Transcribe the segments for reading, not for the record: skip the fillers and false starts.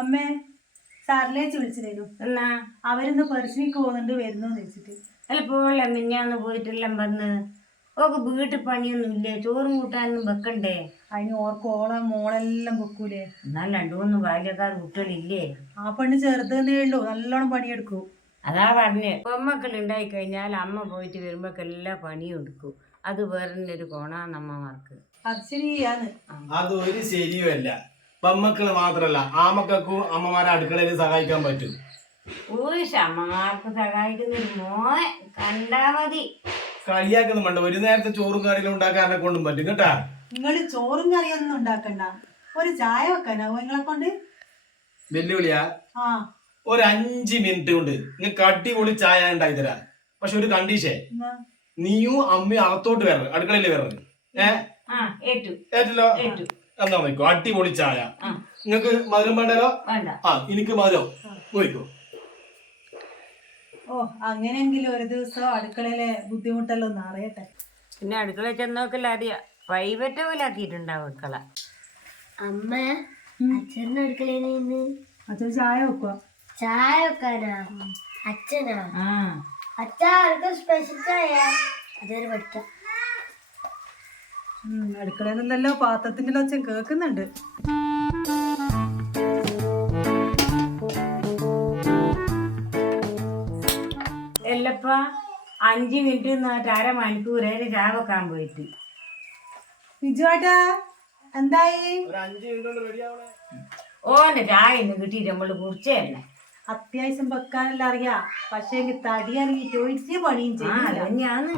അമ്മേ സാറിലേച്ച് വിളിച്ചിരുന്നു. എന്നാ അവരിന്ന് പെർശിനിക്ക് പോകുന്നുണ്ട് വരുന്നോന്ന് വെച്ചിട്ട്. ചിലപ്പോൾ മിഞ്ഞാന്ന് പോയിട്ടെല്ലാം വന്ന് ഓക്ക് വീട്ടിൽ പണിയൊന്നും ഇല്ലേ, ചോറും കൂട്ടാനൊന്നും വെക്കണ്ടേ? അതിന് ഓർക്കോളം മോളെല്ലാം വെക്കൂലേ. എന്നാൽ രണ്ടു മൂന്ന് ബാല്യക്കാർ കുട്ടികളില്ലേ? ആ പെണ്ണ് ചെറുതെന്നേ ഉള്ളൂ, നല്ലോണം പണിയെടുക്കൂ. അതാ പറഞ്ഞ് പെമ്മക്കൾ ഉണ്ടായി കഴിഞ്ഞാൽ അമ്മ പോയിട്ട് വരുമ്പോഴെല്ലാം പണിയും എടുക്കും. അത് വേറെ ഒരു കോണാന്ന് അമ്മമാർക്ക്. അത് ശരിയാണ്. അതൊരു ശരിയുമല്ല. പെമ്മക്കള് മാത്രല്ല ആമക്കും അമ്മമാരെ അടുക്കളയിൽ സഹായിക്കാൻ പറ്റും. അമ്മമാർക്ക് സഹായിക്കുന്ന ഒരു മോനെ കണ്ടാ മതി. കളിയാക്കുന്നു വേണ്ട, ഒരു നേരത്തെ ചോറും കറിയിലും ഉണ്ടാക്കാനെ കൊണ്ടും പറ്റും കേട്ടാ. നിങ്ങള് ചോറും കറിയൊന്നും ഉണ്ടാക്കണ്ട, ഒരു ചായ വെക്കാനാവോ നിങ്ങളെ കൊണ്ട്? വെല്ലുവിളിയാ? ആ, ഒരു 5 മിനിറ്റ് കൊണ്ട് നിങ്ങൾക്ക് അടിപൊളി ചായ ഉണ്ടാക്കി തരാ. പക്ഷെ ഒരു കണ്ടീഷൻ, നീയും അമ്മയും അകത്തോട്ട് വരണം, അടുക്കളയിൽ വരണം. ഏറ്റല്ലോ എന്നാ നോക്കോ, അടിപൊളി ചായ. നിങ്ങക്ക് മധുരം വേണ്ടല്ലോ? എനിക്ക് മധുരം പോയിക്കോ. ഓ, അങ്ങനെയെങ്കിലും ഒരു ദിവസം അടുക്കളയിലെ ബുദ്ധിമുട്ടെല്ലാം ഒന്ന് അറിയട്ടെ. പിന്നെ അടുക്കള ചെന്നോക്കല്ല അറിയാ, പ്രൈവറ്റ് പോലെ ആക്കിയിട്ടുണ്ടാവും അടുക്കള. അമ്മ അച്ഛൻ്റെ അടുക്കളയിൽ നിന്ന് അച്ഛൻ ചായ വെക്കുക. ചായ വെക്കാനാ? അച്ഛനാ? അച്ഛാ അവർക്ക് സ്പെഷ്യൽ ചായ അതൊരു പഠിക്കാം. അടുക്കളയിൽ നിന്നല്ലോ പാത്രത്തിന്റെ അച്ഛൻ കേൾക്കുന്നുണ്ട്. എല്ലപ്പ 5 മിനിറ്റ് 1/2 മണിക്കൂർ ചായ വെക്കാൻ പോയിട്ട്. ബിജുവാട്ടാ എന്തായി? ഓന്റെ ചായ ഇന്ന് കിട്ടിയിട്ട് നമ്മള് കുറിച്ചേ തന്നെ. അത്യാവശ്യം വെക്കാനെല്ലാം അറിയാ, പക്ഷെ എനിക്ക് തടി ഇറങ്ങിട്ട് ഒഴിച്ച് പണിയും ചെയ്യാണ്.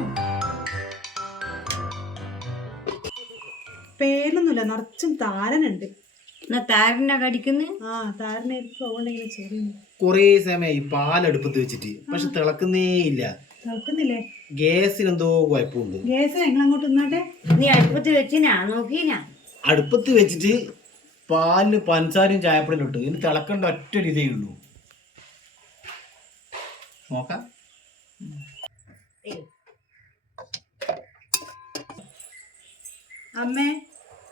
പേരൊന്നുമില്ല, നിറച്ചും താരനുണ്ട്. താരനെ കടിക്കുന്നു. താരനായിരിക്കും ചെറിയ. കൊറേ സമയമായി പാലടുപ്പത്ത് വെച്ചിട്ട്, പക്ഷെ തിളക്കുന്നേ ഇല്ല. തിളക്കുന്നില്ലേ? ഗ്യാസിന് എന്തോ കുഴപ്പമുണ്ട്. ഗ്യാസ് നിങ്ങൾ അങ്ങോട്ട് ഇന്നാട്ടെ. നീ അടുപ്പത്ത് വെച്ചിനാ നോക്കീനാ? അടുപ്പത്ത് വെച്ചിട്ട് പാലിന് പഞ്ചസാരയും ചായപ്പൊടിയും ഇട്ടു. ഇനി തിളക്കേണ്ട ഒറ്റ ഇതേ ഉള്ളൂ. നോക്കാം. അമ്മേ,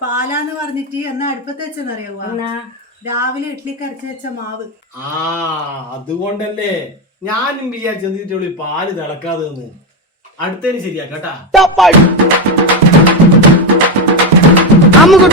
പാലാന്ന് പറഞ്ഞിട്ട് എന്നാ അടുപ്പത്ത് വെച്ചെന്നറിയാവോ? രാവിലെ ഇഡ്ലിക്ക് അരച്ച് വെച്ച മാവ്. അതുകൊണ്ടല്ലേ ഞാനും വിചാരിച്ചു പാല് തിളക്കാതെ. അടുത്തതിന് ശരിയാക്കട്ടാ. അമ്മുക്ക്